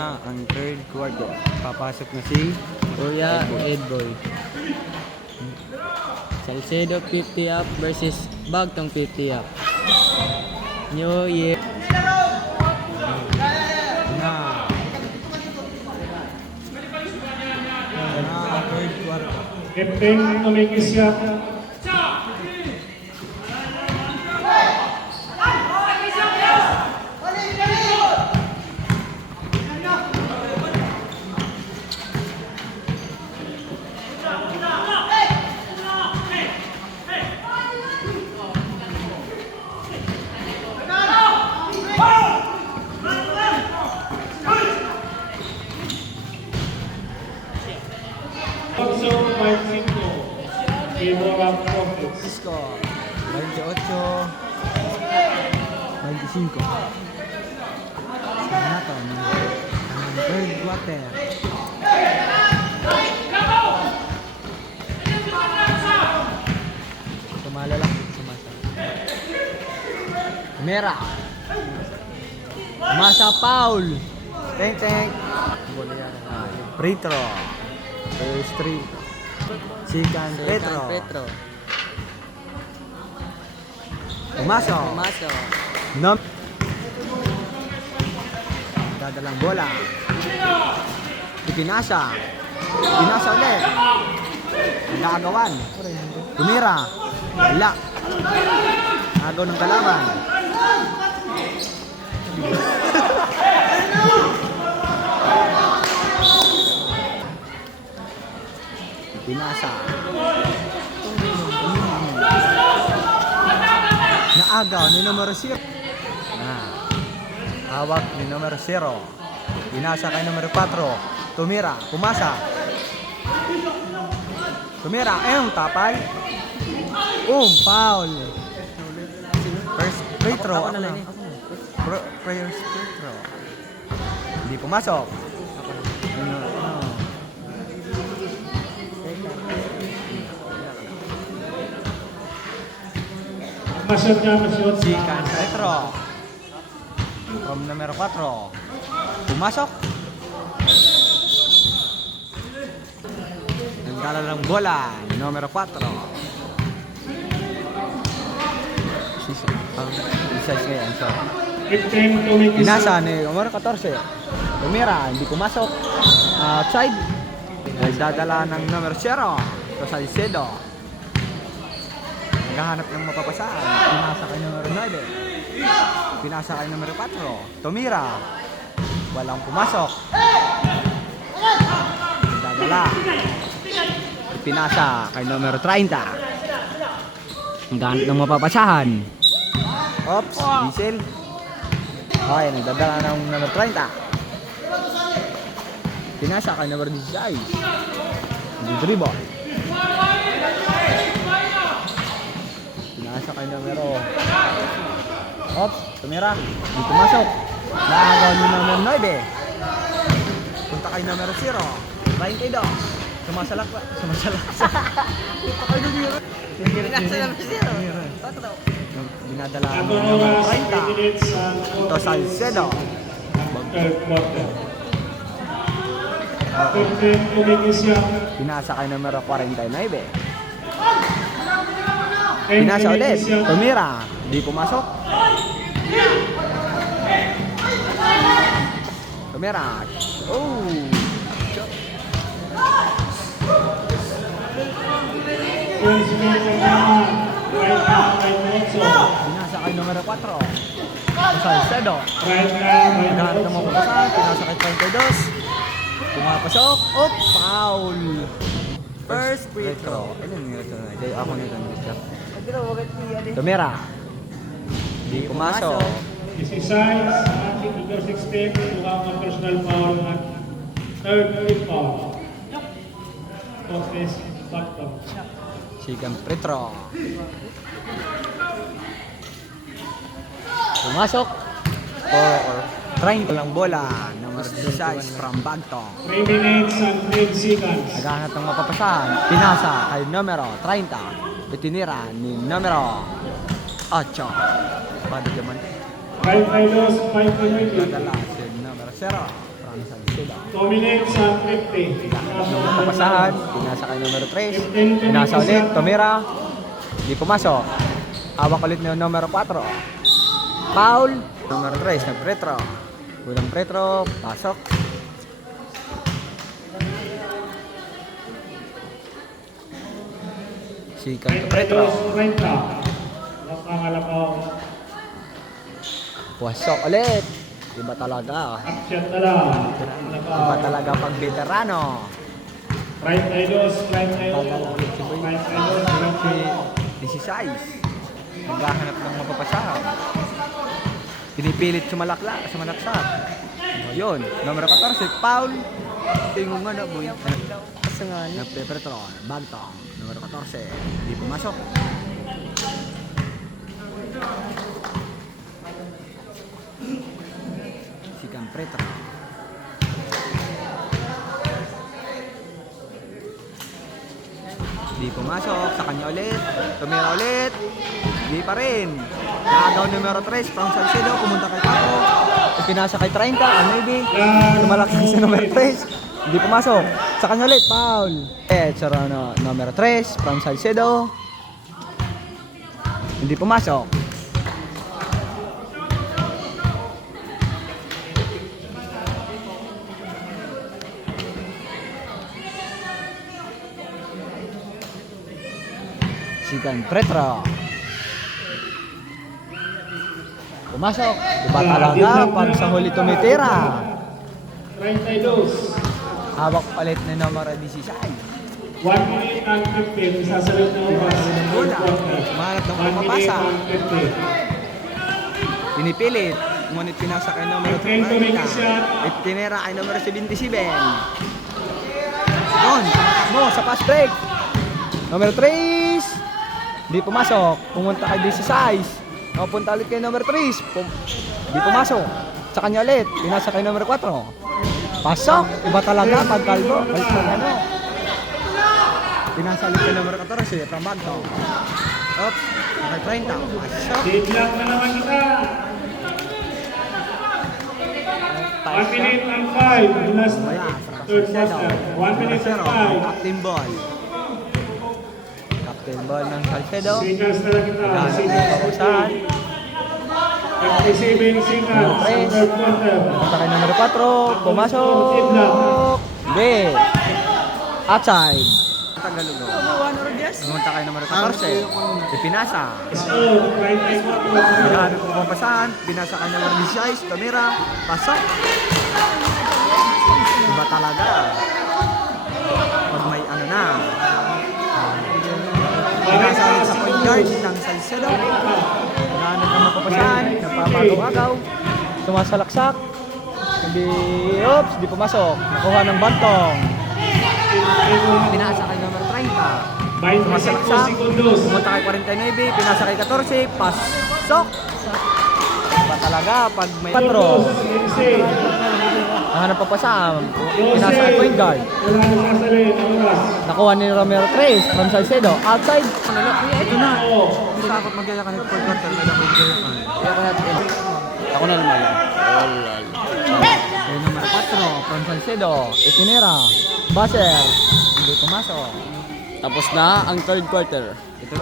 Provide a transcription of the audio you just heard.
na ang third quarter. Papasok na si Kuya Edboy. Salcedo 50 up versus Bagtong 50 up. New Year. na. Na ang third quarter. Captain Omikisya. Also, 5-5. Timor Profits. Score 28, 25. Sana to ang third quarter. Tumala lang sumasa. Mera. Masa Paul. Teng teng. Free throw. First three. Second Petro. Petro. Pumasok. Pumasok. Nom. Dadalang bola. Ipinasa. Pinasa ulit. Nagagawan. Tumira. Wala. Agaw ng kalaban. Pinasa. Naagaw ni numero 0. Hawak ni numero 0. Pinasa kay numero 4. Tumira. Pumasa. Tumira. Tapal. Foul. First free throw. Ako na lang eh. First free throw. Hindi pumasok. Masyad niya, masyad. Second Petro. From numero 4. Pumasok. Nagdala ng bola. Numero 4. Size kaya. Sorry. Captain Omikisya. Pinasa ni numero 14. Tumira. Hindi pumasok. Outside. Nagdadala ng numero 0. Ito Salcedo. Naghahanap ng mapapasaan. Pinasa kay numero 9. Pinasa kay numero 4. Tumira. Walang pumasok. Nagdadala. Pinasa kay numero 30. Naghahanap ng mapapasahan. Oops, Diesel. Okay, nagdadala ng numero 30. Pinasa kay numero 16. Dribble. Pinasa kay numero. Oops, tumira. Hindi pumasok. Naagaw ni numero 9. Punta kay numero 0. 22. Sumasalak pa. Sumasalak. Punta kay numero. Pinasa naman zero. Dinadala ng Ako numero na 30. 3 minutes sa Ito Salcedo. third quarter. Captain Omikisya. Pinasa kay numero 49. 10 Pinasa ulit. Omikisya. Tumira. Di pumasok. Tumira. Oh. First minute ng naman. Right now, right also. Pinasa kay numero 4. Salcedo. Right now, right Naghanap ng also. mapapasahan. Pinasa kay 32. Pumapasok. Foul. First free throw. Ano nito na? Ako nito na. Tumira. Di pumasok. This is size, ating figure 16, mukhang ang personal foul at third free foul. Contest, Bagtong. Sigang free throw. Pumasok. 30 lang bola. Number 16 from Bagtong. 3 minutes and 10 seconds. Naghahanap ng mapapasahan. Pinasa kay numero 30. Itinira ni numero 8. Paano naman? 5 idols, 5 remaining. Dadala si numero 0 From Salcedo. 2 minutes and 50. Napapasahan, pinasa kay numero 3. Pinasa ulit, tumira. Di pumasok. Hawak ulit ng numero 4. Foul. Numero 3, nagpretro. Kulang pretro, pasok. Sikang to pretro. 30. Ang pangalapaw. Pasok ulit. Iba talaga. Action na lang. Iba talaga pag veterano. 32. Si 16. Naghahanap ng mapapasahan. Pinipilit sumalakla sa manaksak. Yun, numero 14, foul. Tingong nga na, boy. Asa nga niya? Nagpe-pretron, bagtong. Numero 14, hindi pumasok. Sikang pretro. Di pumasok, sa kanya ulit, tumira ulit, di pa rin. Nakagaw numero 3, from Salcedo, pumunta kay Paco, ipinasa kay 30, maybe, tumalaksak sa numero 3, di pumasok, sa kanya ulit, foul. Serrano, numero 3, from Salcedo, hindi pumasok. Sigan Pretra. Pumasok. Diba talaga pag sa huli tumitira. 32. Hawak palit na numero 16. 1 minute and 50. Sasalit na oras. Bola. Mahanap ng pumapasa. Pinipilit. Ngunit pinasa kay numero 30. Itinera kay numero 77. Doon. Mo sa pass break. Numero 3. Di pumasok. Pumunta kay 16. Pupunta ulit kay numero 3. Di pumasok. Sa kanya ulit. Pinasa kay numero 4. Pasok. Iba talaga pag kalbo. Balik pag ano. Pinasa ulit kay numero 14. From Bagtong. Oops. Kay 30. Pasok. Didlock na naman kita. 1 minute and 5. Last Wala. third quarter. 1 minute and 5. Captain ball. Captain ball ng Salcedo. Signals na lang kita. Gahanap ng Signals. papasahan. Receiving signals. Press. Third quarter. Punta kay numero 4. Pumasok. Hindi. Outside. Tagalugo. Pumunta kay numero 14. Ipinasa. Score. 34. Gahanap ng papasahan. Pinasa kay numero 16. Tumira. Pasok. Iba talaga. Pag may ano na. Pinasa ulit sa point guard ng Salcedo. Gahanap ng mapapasahan. Napapagaw-agaw. Sumasalaksak. Hindi, oops, di pumasok. Nakuha ng bantong. Pinasa kay numero 30. 25 Sumasalaksak. segundos. Pumunta kay 49. Pinasa kay 14. Pasok. Iba talaga pag may 4. 15. Nahanap pa sa pinasa kay point guard. Wala na sasalit. Oras. Nakuha ni Romero 3 from Salcedo. Outside. Ito na. Oo. Bisa ako magyaya ka ng point guard. Kaya ko natin. Ako na naman. Kay numero 4 from Salcedo. Itinera. Baser. Hindi pumasok. Tapos na ang third quarter. Ito